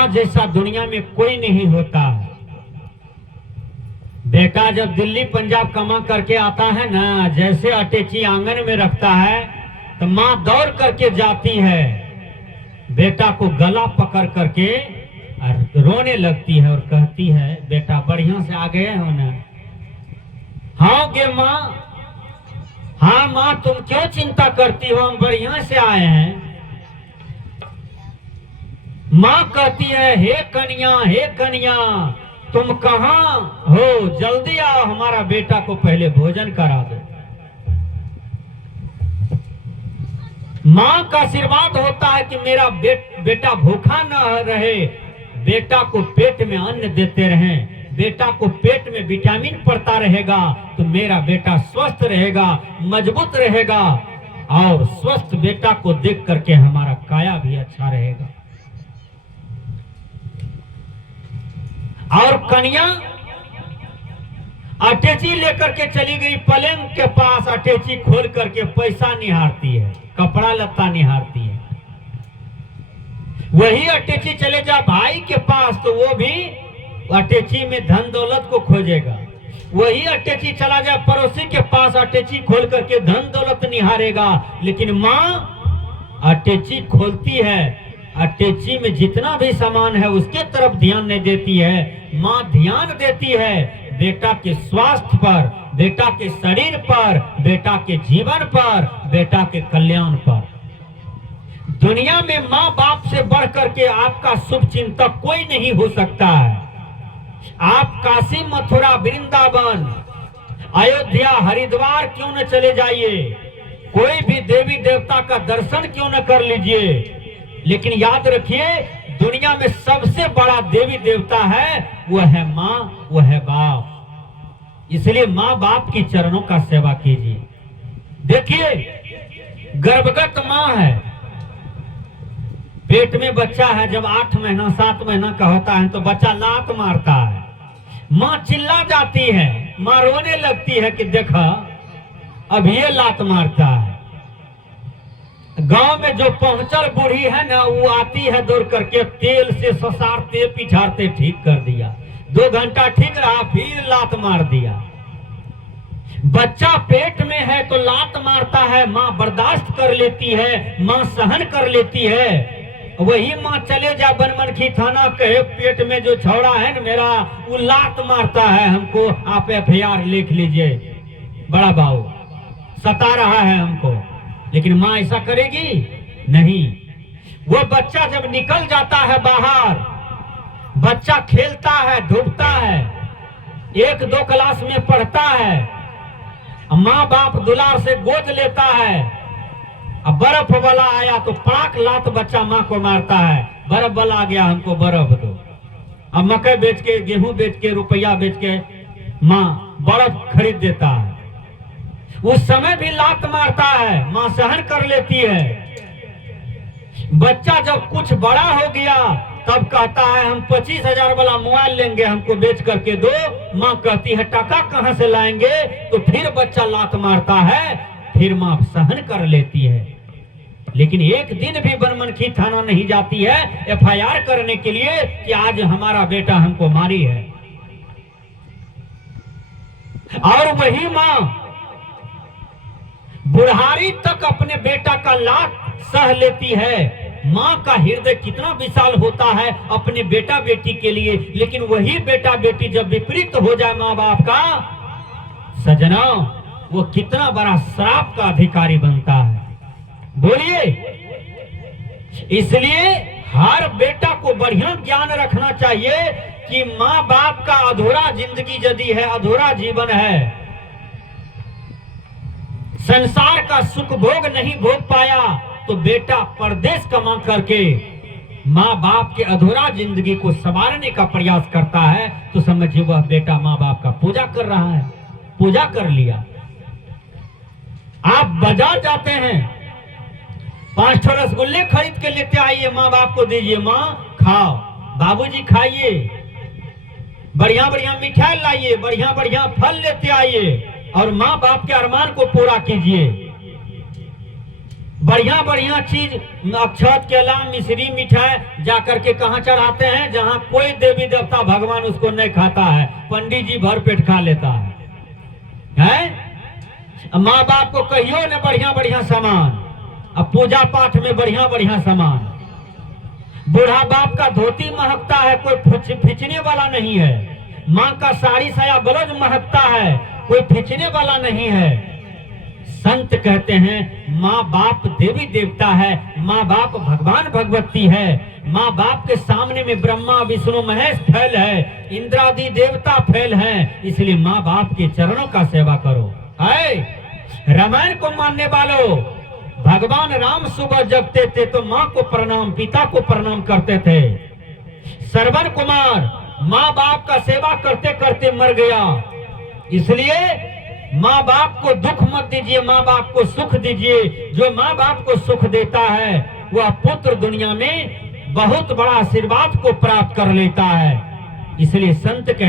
माँ जैसा दुनिया में कोई नहीं होता। बेटा जब दिल्ली पंजाब कमा करके आता है ना, जैसे अटैची आंगन में रखता है तो माँ दौड़ करके जाती है, बेटा को गला पकड़ करके और रोने लगती है और कहती है, बेटा बढ़िया से आ गए हो ना? हाँ गे माँ। हाँ माँ, तुम क्यों चिंता करती हो, हम बढ़िया से आए हैं। माँ कहती है, हे कन्या तुम कहाँ हो, जल्दी आओ, हमारा बेटा को पहले भोजन करा दो। माँ का आशीर्वाद होता है कि मेरा बेटा भूखा न रहे, बेटा को पेट में अन्न देते रहें, बेटा को पेट में विटामिन पड़ता रहेगा तो मेरा बेटा स्वस्थ रहेगा, मजबूत रहेगा, और स्वस्थ बेटा को देख करके हमारा काया भी अच्छा रहेगा। और कन्या अटैची लेकर के चली गई पलंग के पास, अटैची खोल करके पैसा निहारती है, कपड़ा लत्ता निहारती है। वही अटैची चले जा भाई के पास तो वो भी अटैची में धन दौलत को खोजेगा। वही अटैची चला जाए पड़ोसी के पास, अटैची खोल करके धन दौलत निहारेगा। लेकिन माँ अटैची खोलती है, अटैची में जितना भी सामान है उसके तरफ ध्यान नहीं देती है। माँ ध्यान देती है बेटा के स्वास्थ्य पर, बेटा के शरीर पर, बेटा के जीवन पर, बेटा के कल्याण पर। दुनिया में माँ बाप से बढ़ करके आपका शुभ चिंतक कोई नहीं हो सकता है। आप काशी, मथुरा, वृंदावन, अयोध्या, हरिद्वार क्यों न चले जाइए, कोई भी देवी देवता का दर्शन क्यों न कर लीजिए, लेकिन याद रखिए दुनिया में सबसे बड़ा देवी देवता है वह है माँ, वह है बाप। इसलिए माँ बाप की चरणों का सेवा कीजिए। देखिए गर्भगत माँ है, पेट में बच्चा है, जब 8 महीना 7 महीना का होता है तो बच्चा लात मारता है, माँ चिल्ला जाती है, माँ रोने लगती है कि देखा अब ये लात मारता है। गांव में जो पहुंचल बूढ़ी है ना, वो आती है दौड़ करके, तेल से ससारते पिछाड़ते ठीक कर दिया, 2 घंटा ठीक रहा, फिर लात मार दिया। बच्चा पेट में है तो लात मारता है, माँ बर्दाश्त कर लेती है, माँ सहन कर लेती है। वही माँ चले जा बनमनखी थाना, कहे पेट में जो छौड़ा है ना मेरा, वो लात मारता है हमको, आप FIR लिख लीजिए, बड़ा बाबू सता रहा है हमको। लेकिन माँ ऐसा करेगी नहीं। वो बच्चा जब निकल जाता है बाहर, बच्चा खेलता है, धूपता है, 1-2 क्लास में पढ़ता है, माँ बाप दुलार से गोद लेता है। अब बर्फ वाला आया तो पड़ाक लात बच्चा माँ को मारता है, बर्फ वाला आ गया हमको बर्फ दो। अब मकई बेच के, गेहूं बेच के, रुपया बेच के माँ बर्फ खरीद देता है। उस समय भी लात मारता है, माँ सहन कर लेती है। बच्चा जब कुछ बड़ा हो गया तब कहता है हम 25,000 वाला मोबाइल लेंगे, हमको बेच करके दो। माँ कहती है टका कहाँ से लाएंगे, तो फिर बच्चा लात मारता है, फिर माँ सहन कर लेती है। लेकिन एक दिन भी बनमनखी थाना नहीं जाती है FIR करने के लिए कि आज हमारा बेटा हमको मारी है। और वही माँ बुढ़ारी तक अपने बेटा का लात सह लेती है। माँ का हृदय कितना विशाल होता है अपने बेटा बेटी के लिए, लेकिन वही बेटा बेटी जब विपरीत हो जाए माँ बाप का, सजना वो कितना बड़ा श्राप का अधिकारी बनता है, बोलिए। इसलिए हर बेटा को बढ़िया ज्ञान रखना चाहिए कि माँ बाप का अधूरा जिंदगी यदि है, अधूरा जीवन है, संसार का सुख भोग नहीं भोग पाया तो बेटा परदेश कमा करके माँ बाप के अधूरा जिंदगी को संवारने का प्रयास करता है, तो समझिए वह बेटा माँ बाप का पूजा कर रहा है, पूजा कर लिया। आप बाजार जाते हैं, 5 रसगुल्ले खरीद के लेते आइए, माँ बाप को दीजिए, माँ खाओ, बाबूजी खाइए, बढ़िया बढ़िया मिठाई लाइए, बढ़िया बढ़िया फल लेते आइए और माँ बाप के अरमान को पूरा कीजिए। बढ़िया बढ़िया चीज अक्षत केला मिश्री मिठाई जाकर के कहाँ चढ़ाते हैं, जहाँ कोई देवी देवता भगवान उसको नहीं खाता है, पंडित जी भर पेट खा लेता है? माँ बाप को कहियो ने बढ़िया बढ़िया सामान, अब पूजा पाठ में बढ़िया बढ़िया सामान। बूढ़ा बाप का धोती महकता है, कोई खींचने वाला नहीं है। माँ का साड़ी साया ब्लाउज महकता है, कोई खींचने वाला नहीं है। संत कहते हैं माँ बाप देवी देवता है, माँ बाप भगवान भगवती है। माँ बाप के सामने में ब्रह्मा विष्णु महेश फैल है, इंद्रादि देवता फैल हैं, इसलिए माँ बाप के चरणों का सेवा करो। है रामायण को मानने वालों, भगवान राम सुबह जगते थे तो माँ को प्रणाम, पिता को प्रणाम करते थे। श्रवण कुमार माँ बाप का सेवा करते करते मर गया, इसलिए माँ बाप को दुख मत दीजिए, माँ बाप को सुख दीजिए। जो माँ बाप को सुख देता है वह पुत्र दुनिया में बहुत बड़ा आशीर्वाद को प्राप्त कर लेता है। इसलिए संत कहते